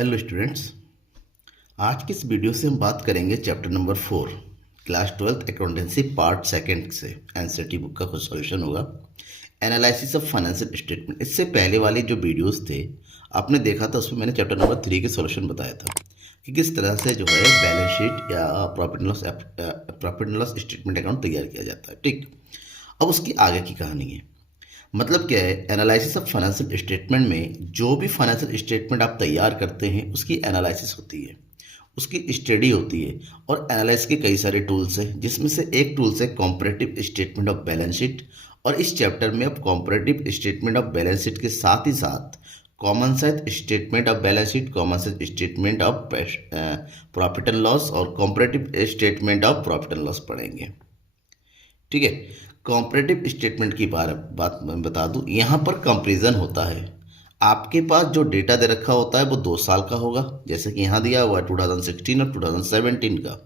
Hello students, आज की इस वीडियो से हम बात करेंगे chapter number 4 class 12th accountancy part second से। एनसीईआरटी बुक का कुछ सॉल्यूशन होगा। Analysis of financial statement. इससे पहले वाली जो वीडियोस थे आपने देखा था, उसमें मैंने चैप्टर नंबर 3 के सॉल्यूशन बताया था कि किस तरह से जो है बैलेंस शीट या profit and loss statement account तैयार किया जाता है। ठीक, अब उसकी आगे की कहानी है। मतलब क्या है, एनालिसिस ऑफ फाइनेंशियल स्टेटमेंट में जो भी फाइनेंशियल स्टेटमेंट आप तैयार करते हैं उसकी एनालिसिस होती है, उसकी स्टडी होती है। और एनालिसिस के कई सारे टूल्स हैं, जिसमें से एक टूल्स है comparative statement of balance sheet. और इस चैप्टर में अब comparative statement of balance sheet के साथ ही साथ common size statement of balance sheet, common size statement of profit and loss और comparative statement of profit and loss पढ़ेंगे। ठीक है, कॉम्परेटिव स्टेटमेंट की बात मैं बता दूं, यहाँ पर कंपैरिजन होता है। आपके पास जो डेटा दे रखा होता है वो 2 साल का होगा, जैसे कि यहाँ दिया हुआ है 2016 और 2017 का।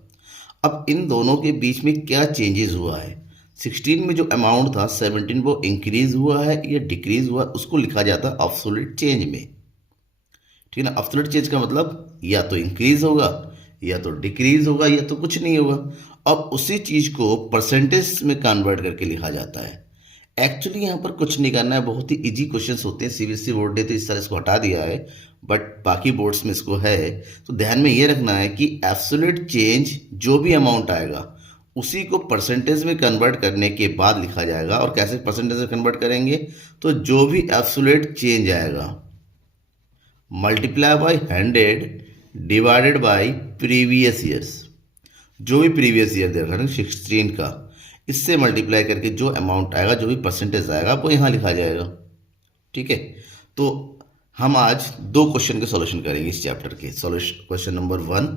अब इन दोनों के बीच में क्या चेंजेस हुआ है, 16 में जो अमाउंट था 17 वो इंक्रीज हुआ है या डिक्रीज हुआ, उसको लिखा जाता है एब्सोल्यूट चेंज में। ठीक है ना। एब्सोल्यूट चेंज का मतलब या तो इंक्रीज होगा या तो डिक्रीज होगा या तो कुछ नहीं होगा। अब उसी चीज को परसेंटेज में कन्वर्ट करके लिखा जाता है। एक्चुअली यहाँ पर कुछ नहीं करना है, बहुत ही इजी क्वेश्चंस होते हैं। सीबीएसई बोर्ड ने तो इस तरह इसको हटा दिया है, बट बाकी बोर्ड्स में इसको है। तो ध्यान में ये रखना है कि एब्सोल्यूट चेंज जो भी अमाउंट आएगा उसी को परसेंटेज में कन्वर्ट करने के बाद लिखा जाएगा। और कैसे परसेंटेज में कन्वर्ट करेंगे, तो जो भी एब्सोल्यूट चेंज आएगा multiply by 100 divided by previous years. जो भी प्रीवियस ईयर दे रखा है 16 का, इससे मल्टीप्लाई करके जो अमाउंट आएगा, जो भी परसेंटेज आएगा, वो यहाँ लिखा जाएगा। ठीक है, तो हम आज 2 क्वेश्चन के सॉल्यूशन करेंगे इस चैप्टर के। सॉल्यूशन क्वेश्चन नंबर 1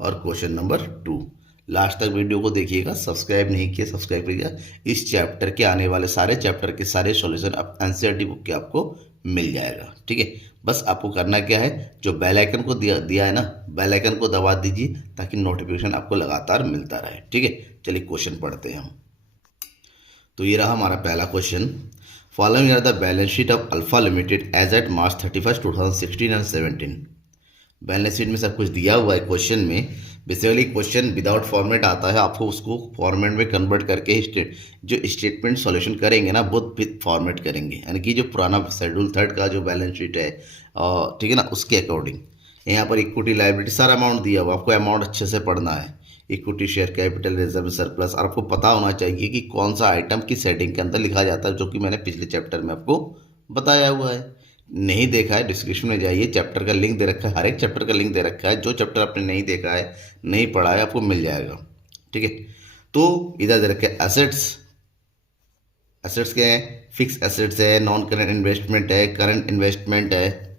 और क्वेश्चन नंबर 2। लास्ट तक वीडियो को देखिएगा। सब्सक्राइब नहीं किया, सब्सक्राइब करिएगा। इस चैप्टर के आने वाले सारे चैप्टर के सारे सॉल्यूशन एनसीईआरटी बुक के आपको मिल जाएगा। ठीक है, बस आपको करना क्या है, जो बेल आइकन को दिया है ना, बेल आइकन को दबा दीजिए ताकि नोटिफिकेशन आपको लगातार मिलता रहे। ठीक है, चलिए क्वेश्चन पढ़ते हैं हम। तो ये रहा हमारा पहला question. Following are the balance sheet of Alpha Limited as at March 31, 2016 and 17। बैलेंस शीट में सब कुछ दिया हुआ है क्वेश्चन में। बेसिकली क्वेश्चन विदाउट फॉर्मेट आता है, आपको उसको फॉर्मेट में कन्वर्ट करके जो स्टेटमेंट सॉल्यूशन करेंगे ना, वो विद फॉर्मेट करेंगे। यानी कि जो पुराना शेड्यूल 3 का जो बैलेंस शीट है, ठीक है ना, उसके अकॉर्डिंग। यहाँ पर इक्विटी लायबिलिटी सारा अमाउंट दिया हुआ, आपको अमाउंट अच्छे से पढ़ना है। Equity, share capital, reserve, surplus. और आपको पता होना चाहिए कि कौन सा आइटम किस हेडिंग के अंदर लिखा जाता है, जो कि मैंने पिछले चैप्टर में आपको बताया हुआ है। नहीं देखा है, डिस्क्रिप्शन में जाइए, चैप्टर का लिंक दे रखा है, हर एक चैप्टर का लिंक दे रखा है। जो चैप्टर आपने नहीं देखा है, नहीं पढ़ा है, आपको मिल जाएगा। ठीक है, तो इधर दे रखे एसेट्स। एसेट्स क्या है, फिक्स एसेट्स है, नॉन करंट इन्वेस्टमेंट है, करंट इन्वेस्टमेंट है,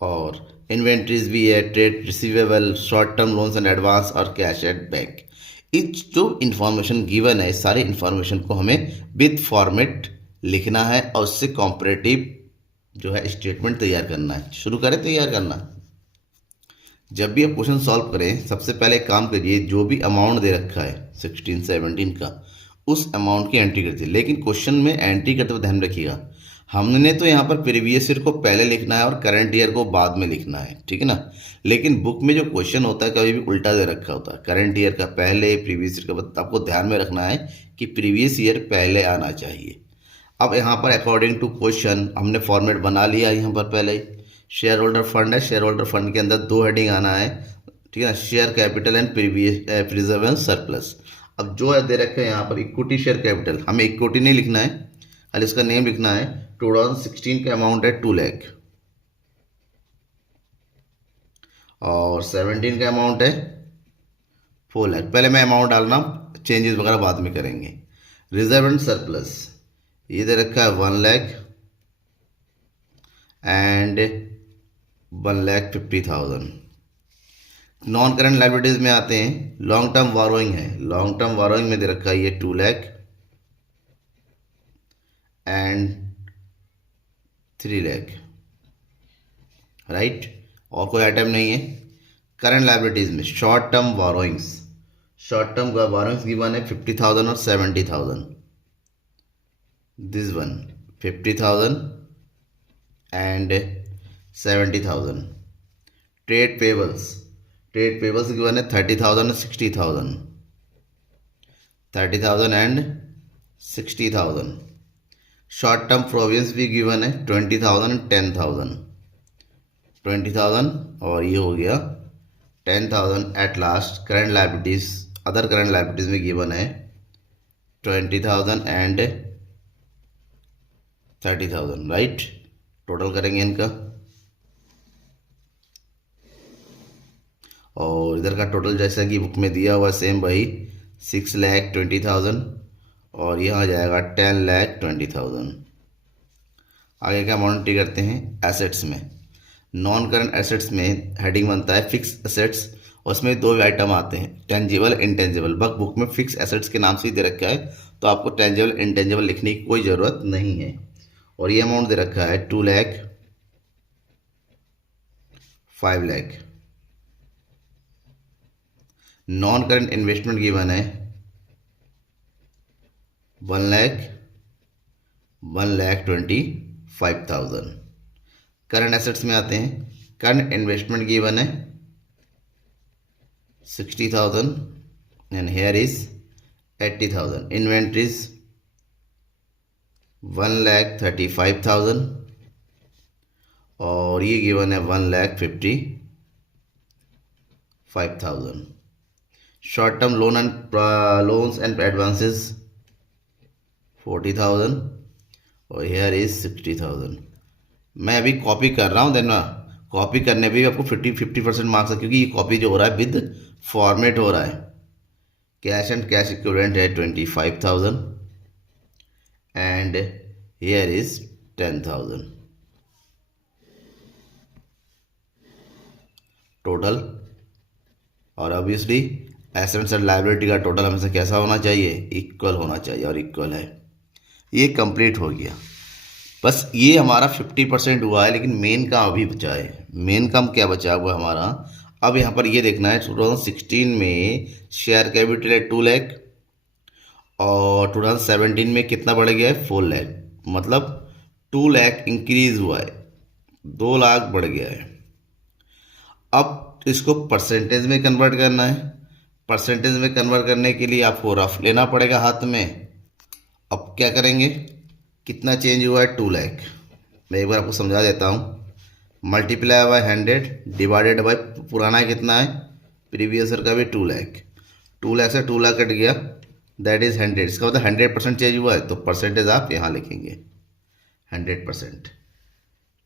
और इन्वेंट्रीज भी है, trade receivable, short term loans and advance, और कैश एट बैंक। इस जो इन्फॉर्मेशन गिवन है, सारी इन्फॉर्मेशन को हमें विद फॉर्मेट लिखना है और उससे कॉम्परेटिव जो है स्टेटमेंट तैयार करना है। शुरू करें तैयार करना। जब भी आप क्वेश्चन सॉल्व करें, सबसे पहले एक काम करिए, जो भी अमाउंट दे रखा है 16 17 का, उस अमाउंट की एंट्री करते। लेकिन क्वेश्चन में एंट्री करते हुए ध्यान रखिएगा, हमने तो यहाँ पर प्रीवियस ईयर को पहले लिखना है और करंट ईयर को बाद में लिखना है। ठीक है ना। लेकिन बुक में जो क्वेश्चन होता है कभी भी उल्टा दे रखा होता है, करंट ईयर का पहले, प्रीवियस ईयर का बाद। आपको ध्यान में रखना है कि प्रीवियस ईयर पहले आना चाहिए। अब यहाँ पर अकॉर्डिंग टू क्वेश्चन हमने फॉर्मेट बना लिया यहाँ पर पहले ही। शेयर होल्डर फंड है, शेयर होल्डर फंड के अंदर 2 हेडिंग आना है। ठीक है ना, share capital and preserve and surplus. अब जो है दे रखे हैं यहाँ पर इक्विटी शेयर कैपिटल, हमें इक्विटी नहीं लिखना है, खाली इसका नेम लिखना है। 2016 का अमाउंट है 2 लाख और 17 का अमाउंट है 4 लाख। पहले मैं अमाउंट डालना, चेंजेस वगैरह बाद में करेंगे। रिजर्व एंड सरप्लस ये दे रखा है 1 lakh and 1,50,000। Non current liabilities में आते हैं, लॉन्ग टर्म बोरोइंग है। लॉन्ग टर्म बोरोइंग में दे रखा है ये 2 लाख एंड 3 लाख, राइट। और कोई आइटम नहीं है। करंट लाइबिलिटीज में short term borrowings, short term borrowings given है 50,000 और 70,000। This one 50,000 and 70,000। Trade payables given है 30,000 60,000, 30,000 एंड 60,000। शॉर्ट टर्म प्रोविजंस भी गिवन है 20,000 एंड 10,000, 20,000 और ये हो गया 10,000। At last current liabilities, other current liabilities में गिवन है 20,000 एंड 30,000, राइट। टोटल करेंगे इनका और इधर का टोटल जैसा कि बुक में दिया हुआ सेम भाई 6,20,000 और यहाँ आ जाएगा 10,20,000। आगे का अमाउंट एंट्री करते हैं एसेट्स में। नॉन करंट एसेट्स में हेडिंग बनता है फिक्स एसेट्स, और उसमें दो आइटम आते हैं टेंजिबल इंटेंजिबल। बुक में फिक्स एसेट्स के नाम से ही दे रखा है, तो आपको टेंजिबल इंटेंजिबल लिखने की कोई ज़रूरत नहीं है। और ये अमाउंट दे रखा है 2 lakh, 5 lakh. Non current investment given है 1,25,000। करंट एसेट्स में आते हैं, करंट इन्वेस्टमेंट गिवन है 60,000 एंड हेयर इज 80,000। इन्वेंट्रीज 1,35,000 और ये गिवन है 1,55,000। Short term loans and advances 40,000 और हेयर इज 60,000। मैं अभी कॉपी कर रहा हूँ, देन कॉपी करने पे भी आपको 50% मार्क्स है, क्योंकि ये कॉपी जो हो रहा है विद फॉर्मेट हो रहा है। कैश एंड कैश इक्विवेलेंट है 25,000 एंड हेयर इज 10,000। टोटल और ऑब्वियसली एसेट्स एंड लायबिलिटी का टोटल हमेशा कैसा होना चाहिए, इक्वल होना चाहिए, और इक्वल है। ये कंप्लीट हो गया। बस ये हमारा 50% हुआ है, लेकिन मेन काम अभी बचा है। मेन काम क्या बचा हुआ है हमारा, अब यहाँ पर ये देखना है 2016 में शेयर कैपिटल है 2 लाख और 2017 में कितना बढ़ गया है 4 लाख, मतलब 2 लाख इंक्रीज हुआ है, 2 लाख बढ़ गया है। अब इसको परसेंटेज में कन्वर्ट करना है। परसेंटेज में कन्वर्ट करने के लिए आपको रफ लेना पड़ेगा हाथ में। अब क्या करेंगे, कितना चेंज हुआ है 2 लाख। मैं एक बार आपको समझा देता हूँ। मल्टीप्लाई बाय 100 डिवाइडेड बाय पुराना कितना है, प्रीवियस ईयर का भी 2 लाख। 2 लाख से 2 लाख कट गया, दैट इज 100। इसका मतलब 100% चेंज हुआ है, तो परसेंटेज आप यहाँ लिखेंगे 100%।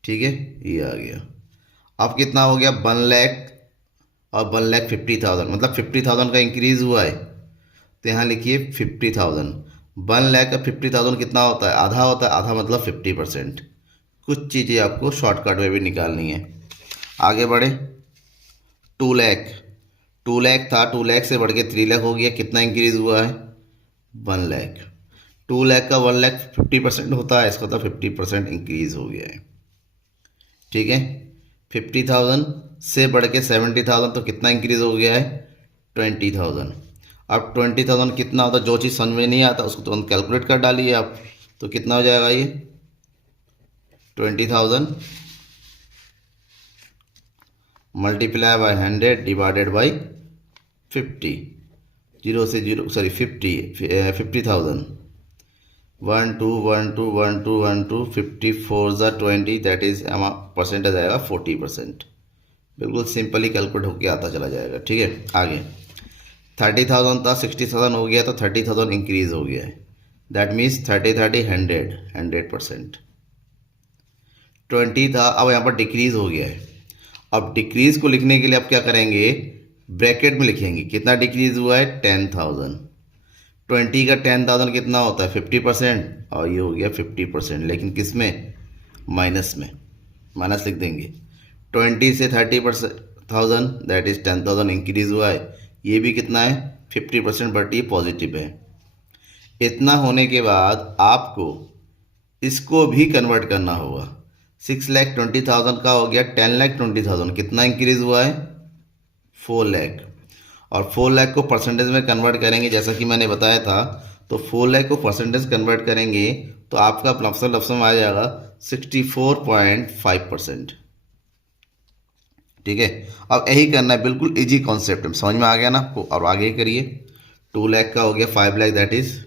ठीक है, ये आ गया। अब कितना हो गया 1 लाख और 1,50,000, मतलब 50,000 का इंक्रीज हुआ है, तो यहाँ लिखिए 50,000। 1 लाख का 50,000 कितना होता है, आधा होता है, आधा मतलब 50%। कुछ चीज़ें आपको शॉर्टकट में भी निकालनी है। आगे बढ़े, 2 लाख था, 2 लाख से बढ़ के 3 लाख हो गया, कितना इंक्रीज हुआ है 1 लाख। 2 लाख का 1 लाख 50% होता है, इसका तो 50% इंक्रीज हो गया है। ठीक है, 50,000 से बढ़ के 70,000, तो कितना इंक्रीज हो गया है 20,000। अब 20,000 कितना होता है, जो चीज़ समझ में नहीं आता उसको तुरंत कैलकुलेट कर डालिए आप, तो कितना हो जाएगा ये 20,000 मल्टीप्लाई बाय 100 डिवाइडेड बाय 50, 0 से 0 सॉरी 50,000 1 2 1 2 1 2 1 2 54 20, दैट इज परसेंटेज आएगा 40%। बिल्कुल सिंपली कैलकुलेट होकर आता चला जाएगा। ठीक है, आगे 30,000 था, 60,000 हो गया, तो 30,000 इंक्रीज हो गया है, दैट मीन्स 30 30 100%। 20 था, अब यहाँ पर डिक्रीज हो गया है। अब डिक्रीज को लिखने के लिए आप क्या करेंगे, ब्रैकेट में लिखेंगे कितना डिक्रीज हुआ है 10,000। 20 का 10,000 कितना होता है 50%, और ये हो गया 50%, लेकिन किस में, माइनस में, माइनस लिख देंगे। 20 से 30,000 दैट इज 10,000 इंक्रीज हुआ है, ये भी कितना है 50%, बट ये पॉजिटिव है। इतना होने के बाद आपको इसको भी कन्वर्ट करना होगा। 6,20,000 का हो गया 10,20,000, कितना इंक्रीज हुआ है 4 लाख, और 4 लाख को परसेंटेज में कन्वर्ट करेंगे जैसा कि मैंने बताया था। तो 4 लाख को परसेंटेज कन्वर्ट करेंगे तो आपका लमसम आ जाएगा 64.5%। ठीक है। अब यही करना है, बिल्कुल इजी कॉन्सेप्ट में, समझ में आ गया ना आपको। और आगे करिए, 2 लाख का हो गया 5 lakh, that is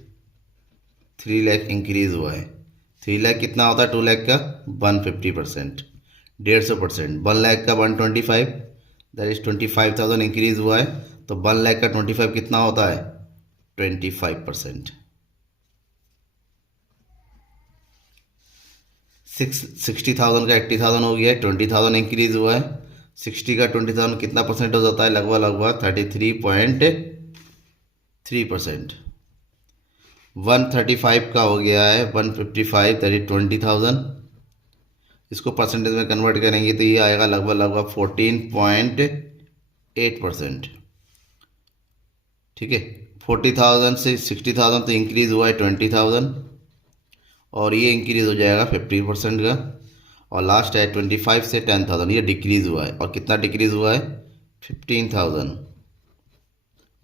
3 lakh increase हुआ है। 3 लाख कितना होता है 2 लाख का? 150%, 150%। 1 लाख का 125, दैट इज 25,000 इंक्रीज हुआ है। तो 1 लाख का 25 कितना होता है? 25%। 60,000 का 80,000 हो गया है, 20,000 इंक्रीज हुआ है। 60 का 20,000 कितना परसेंटेज होता है? लगभग लगभग 33.3%। 135 का हो गया है 155, दैट इज 20,000। इसको परसेंटेज में कन्वर्ट करेंगे तो ये आएगा लगभग लगभग 14.8%। ठीक है। 40,000 से 60,000 तो इंक्रीज हुआ है 20,000, और ये इंक्रीज हो जाएगा 15% का। और लास्ट है 25 से 10,000, ये डिक्रीज हुआ है। और कितना डिक्रीज हुआ है? 15,000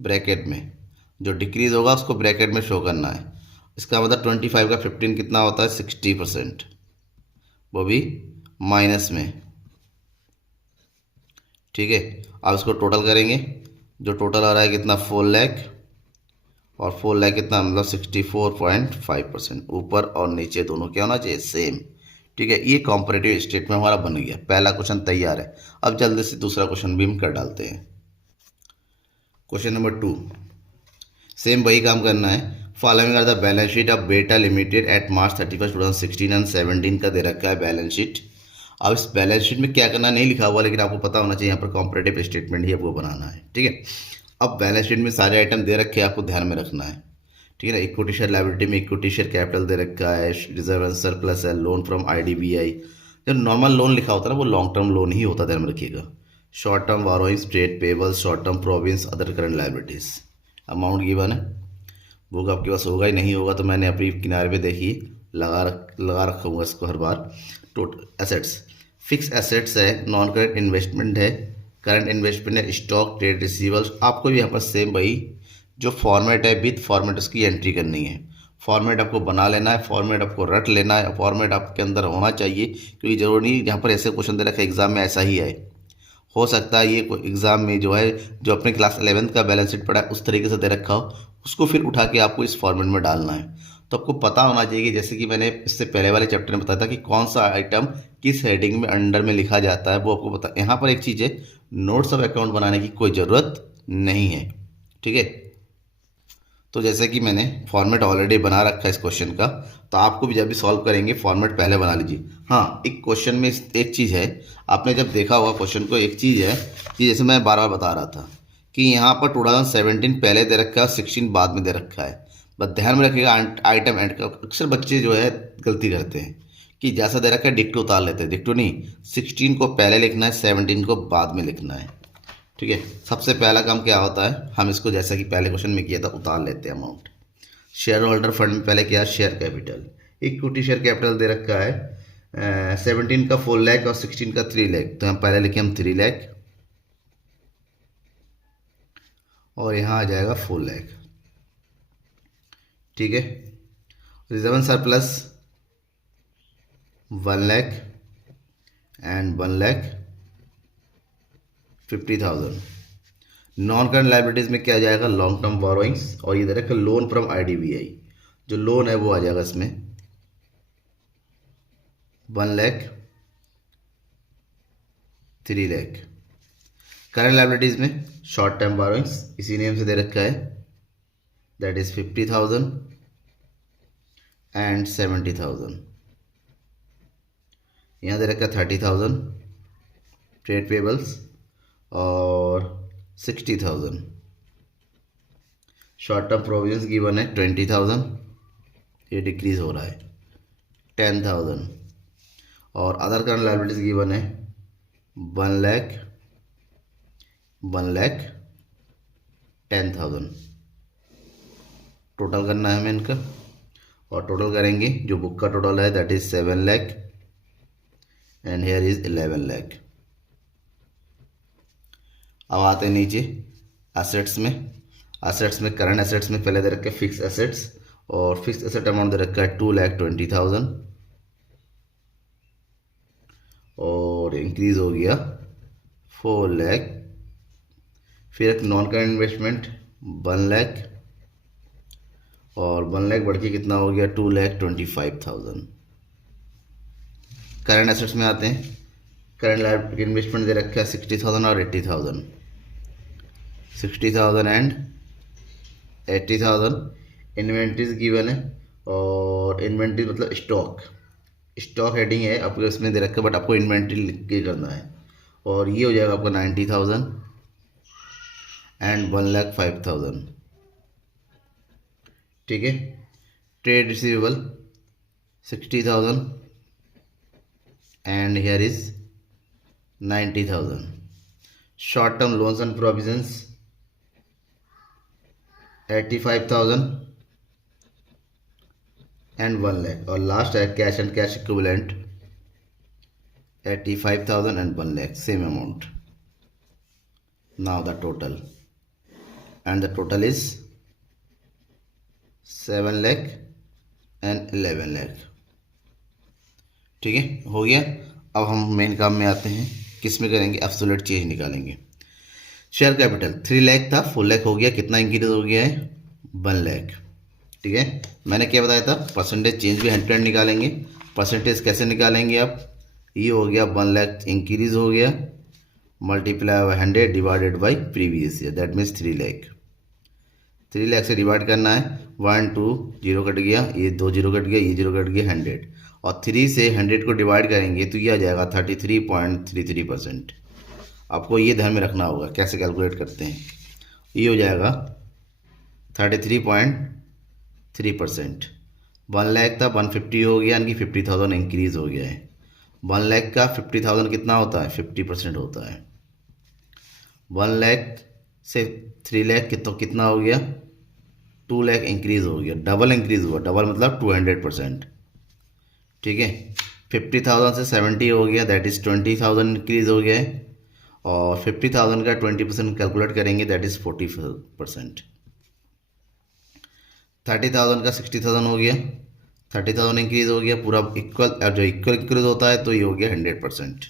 ब्रैकेट में। जो डिक्रीज होगा उसको ब्रैकेट में शो करना है। इसका मतलब 25 का 15 कितना होता है? 60%, वो भी माइनस में। ठीक है। अब इसको टोटल करेंगे, जो टोटल आ रहा है कितना? 4 लाख। और 4 लाख कितना? मतलब 64.5%। ऊपर और नीचे दोनों क्या होना चाहिए? सेम। ठीक है। ये कॉम्परेटिव स्टेटमेंट हमारा बन गया, पहला क्वेश्चन तैयार है। अब जल्दी से दूसरा क्वेश्चन भी हम कर डालते हैं। क्वेश्चन नंबर 2, सेम वही काम करना है। Following are the balance sheet of Beta Limited at March 31, 2016 and 17 का दे रखा है बैलेंस शीट। अब इस बैलेंस शीट में क्या करना नहीं लिखा हुआ, लेकिन आपको पता होना चाहिए, यहाँ पर कॉम्परेटिव स्टेटमेंट ही आपको बनाना है। ठीक है। अब बैलेंस शीट में सारे आइटम दे रखे हैं, आपको ध्यान में रखना है। ठीक है ना। इक्विटी शेयर लायबिलिटी में इक्विटी शेयर कैपिटल दे रखा है, रिजर्व एंड सरप्लस है, लोन फ्रॉम IDBI। जब नॉर्मल लोन लिखा होता है ना, वो लॉन्ग टर्म लोन ही होता है, ध्यान में रखिएगा। Short term borrowings, trade payables, short term Providence, other current liabilities. Amount given है, बुक आपके पास होगा ही, नहीं होगा तो मैंने अपनी किनारे पे देखिए लगा रखा हूँ इसको हर बार। टोटल एसेट्स, फिक्स एसेट्स है, नॉन करंट इन्वेस्टमेंट है, करंट इन्वेस्टमेंट है, स्टॉक, ट्रेड रिसीवर्स। आपको भी यहाँ पर सेम वही जो फॉर्मेट है, विथ फॉर्मेट उसकी एंट्री करनी है। फॉर्मेट आपको बना लेना है, फॉर्मेट आपको रट लेना है, फॉर्मेट आपके अंदर होना चाहिए, क्योंकि जरूरी नहीं यहाँ पर ऐसे क्वेश्चन दे रखा है एग्जाम में ऐसा ही आए। हो सकता है ये एग्ज़ाम में जो है, जो अपने क्लास 11th का बैलेंस शीट पड़ा है उस तरीके से दे रखा हो, उसको फिर उठा के आपको इस फॉर्मेट में डालना है। तो आपको पता होना चाहिए कि जैसे कि मैंने इससे पहले वाले चैप्टर में बताया था कि कौन सा आइटम किस हेडिंग में अंडर में लिखा जाता है, वो आपको पता। यहाँ पर एक चीज़ है, नोट्स ऑफ अकाउंट बनाने की कोई ज़रूरत नहीं है। ठीक है। तो जैसे कि मैंने फॉर्मेट ऑलरेडी बना रखा है इस क्वेश्चन का, तो आपको भी जब भी सॉल्व करेंगे फॉर्मेट पहले बना लीजिए। हाँ, एक क्वेश्चन में एक चीज़ है, आपने जब देखा होगा क्वेश्चन को, एक चीज़ है कि जैसे मैं बार बार बता रहा था कि यहाँ पर 2017 पहले दे रखा है, 16 बाद में दे रखा है। बस ध्यान में रखिएगा आइटम एंड का। अक्सर बच्चे जो है गलती करते हैं कि जैसा दे रखा है डिक्टो उतार लेते हैं। डिक्टो नहीं, 16 को पहले लिखना है, 17 को बाद में लिखना है। ठीक है। सबसे पहला काम क्या होता है, हम इसको जैसा कि पहले क्वेश्चन में किया था उतार लेते हैं अमाउंट। शेयर होल्डर फंड में पहले क्या? Share capital. Equity share capital दे रखा है 17 का 4 लाख और 16 का 3 लाख, तो हम पहले लिखे हम 3 लाख, और यहाँ आ जाएगा 4 लाख। ठीक है। Reserve and surplus 1 lakh and 1,50,000। Non current liabilities में क्या आ जाएगा? लॉन्ग टर्म बोरोइंग्स, और ये दे रखा लोन फ्रॉम IDBI। जो लोन है वो आ जाएगा इसमें 1 लाख, 3 लाख। करंट लाइबिलिटीज में शॉर्ट टर्म बोरोइंग्स इसी नेम से दे रखा है, दैट इज 50,000 एंड 70,000। यहाँ दे रखा है 30,000 ट्रेड पेबल्स और 60,000। शॉर्ट टर्म प्रोविजंस गिवन है 20,000, ये डिक्रीज हो रहा है 10,000। और अदर करंट लायबिलिटीज गिवन है 1 लाख, 1,10,000। टोटल करना है हमें इनका, और टोटल करेंगे जो बुक का टोटल है that is 7 lakh and here is 11 lakh. अब आते हैं नीचे एसेट्स में। एसेट्स में करंट एसेट्स में पहले दे रखा है फिक्स एसेट्स, और फिक्स एसेट अमाउंट दे रखा है 2,20,000, और इंक्रीज हो गया 4 लाख, फिर एक नॉन करंट इन्वेस्टमेंट 1 लाख, और 1 लाख बढ़ के कितना हो गया 2,25,000। करंट एसेट्स में आते हैं। करंट लायबिलिटी इन्वेस्टमेंट दे रखा है 60,000 और 80,000। 60,000 एंड 80,000। इन्वेंट्रीज गिवन है, और इन्वेंट्री मतलब स्टॉक हेडिंग है आपके उसमें दे रखा है, बट आपको इन्वेंट्री लिख के करना है। और ये हो जाएगा आपका 90,000 एंड 1,05,000। ठीक है। Trade receivable 60,000 and here is 90,000। Short term loans and provisions 85,000 and 1 lakh, और लास्ट है cash and cash equivalent 85,000 and 1 lakh, same amount. Now the total, and the total is 7 lakh and 11 lakh. ठीक है, हो गया। अब हम मेन काम में आते हैं, किस में करेंगे, एब्सोल्यूट चेंज निकालेंगे। शेयर कैपिटल 3 लाख था, 4 लाख हो गया, कितना इंक्रीज हो गया है 1 लाख। ठीक है, मैंने क्या बताया था, परसेंटेज चेंज भी 100 निकालेंगे। परसेंटेज कैसे निकालेंगे आप, ये हो गया 1 लाख इंक्रीज हो गया, multiply by 100 divided by previous year, that means 3 lakh. 3 lakh से डिवाइड करना है, 1 2 0 कट गया, ये 2 0 कट गया, ये 0 कट गया, 100, और 3 से 100 को डिवाइड करेंगे तो ये आ जाएगा 33.33%। आपको ये ध्यान में रखना होगा कैसे कैलकुलेट करते हैं। ये हो जाएगा 33.3%। 1 लाख था 150 हो गया, यानी कि 50,000 इंक्रीज हो गया है। 1 लाख का 50,000 कितना होता है 50% होता है। 1 लाख से 3 लाख कितना हो गया 2 लाख इंक्रीज हो गया, डबल इंक्रीज हुआ, डबल मतलब 200%। ठीक है, 50,000 से 70 हो गया, दैट इज़ 20,000 इंक्रीज हो गया है, और 50,000 का 20% कैलकुलेट करेंगे, दैट इज़ 40%। 30,000 का 60,000 हो गया, 30,000 इंक्रीज हो गया, पूरा इक्वल, जो इक्वल इंक्रीज होता है तो ये हो गया 100%।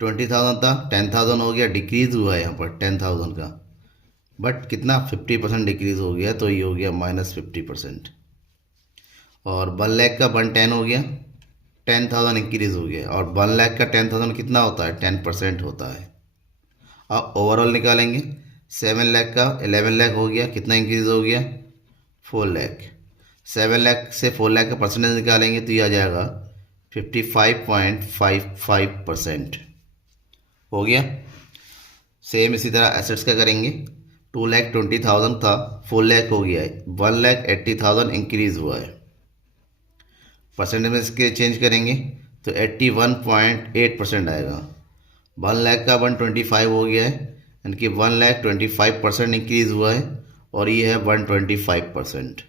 20,000 था, 10,000 हो गया, डिक्रीज हुआ है यहाँ पर 10,000 का, बट कितना 50% डिक्रीज हो गया, तो ये हो गया -50%। और 1 लाख का 110 हो गया, 10,000 इंक्रीज हो गया, और 1 लाख का 10,000 कितना होता है 10% होता है। अब ओवरऑल निकालेंगे, 7 लाख का 11 लाख हो गया, कितना इंक्रीज हो गया 4 लाख। 7 लाख से 4 लाख का परसेंटेज निकालेंगे तो ये आ जाएगा 55.55% हो गया। सेम इसी तरह एसेट्स का करेंगे, 2,20,000 था, 4 लाख हो गया है, 1,80,000 इंक्रीज हुआ है। परसेंटेज में इसके चेंज करेंगे तो 81.8% आएगा। 1 लाख का 125 हो गया है, यानी कि 1,25,000 इंक्रीज हुआ है, और ये है 125%।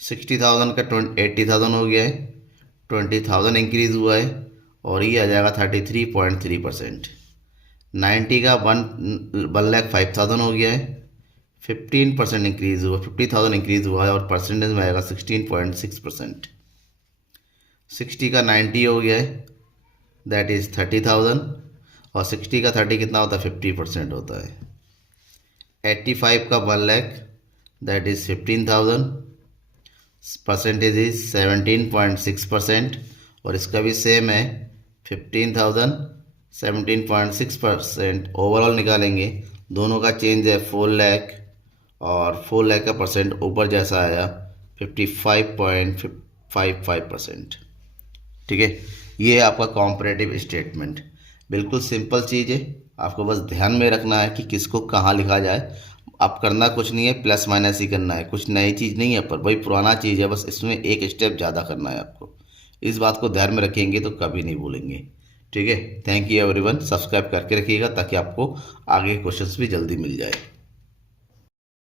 60,000 का 80,000 हो गया है, 20,000 इंक्रीज हुआ है, और ये आ जाएगा 33.3%। 90 का 1,05,000 हो गया है, 15% इंक्रीज हुआ, 50,000 इंक्रीज हुआ है, और परसेंटेज में आएगा 16.6%। 60 का 90 हो गया है, दैट इज़ 30,000, और 60 का 30 कितना होता है 50% होता है। 85 का 1 lakh, that is 15,000, percentage is 17.6%, और इसका भी सेम है 15,000 17.6%। ओवरऑल निकालेंगे, दोनों का चेंज है 4 लाख, और 4 लाख का परसेंट ऊपर जैसा आया 55.55%। ठीक है, ये है आपका कॉम्परेटिव स्टेटमेंट। बिल्कुल सिंपल चीज़ है, आपको बस ध्यान में रखना है कि किसको कहाँ लिखा जाए। आप करना कुछ नहीं है, प्लस माइनस ही करना है, कुछ नई चीज़ नहीं है, पर वही पुराना चीज़ है, बस इसमें एक स्टेप ज़्यादा करना है आपको। इस बात को ध्यान में रखेंगे तो कभी नहीं भूलेंगे। ठीक है, थैंक यू एवरीवन, सब्सक्राइब करके रखिएगा ताकि आपको आगे क्वेश्चंस भी जल्दी मिल जाए।